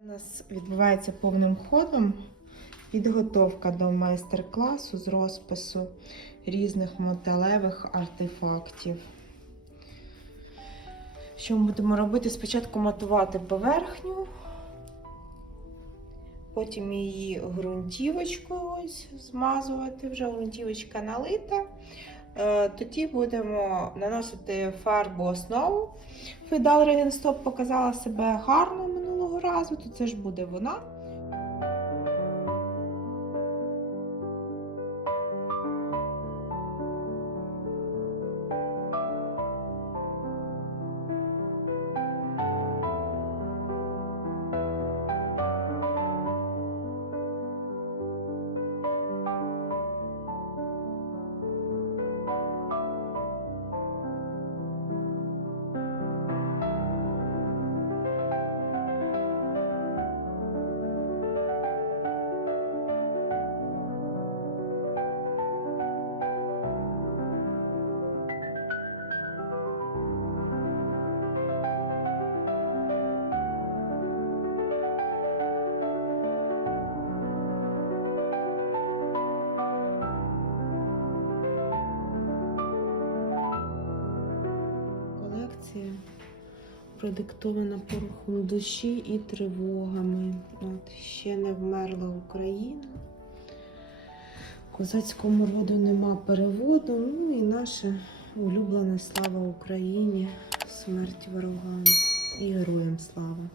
У нас відбувається повним ходом підготовка до майстер-класу з розпису різних металевих артефактів. Що ми будемо робити? Спочатку матувати поверхню, потім її ґрунтівочкою ось змазувати, вже ґрунтівочка налита. Е, Тоді будемо наносити фарбу основу. Фейдал Регенстоп показала себе гарно разу, то це ж буде вона. Колекція продиктована порухом душі і тривогами. От, ще не вмерла Україна. Козацькому роду нема переводу. Ну і наше улюблена слава Україні, смерть ворогам і героям слава.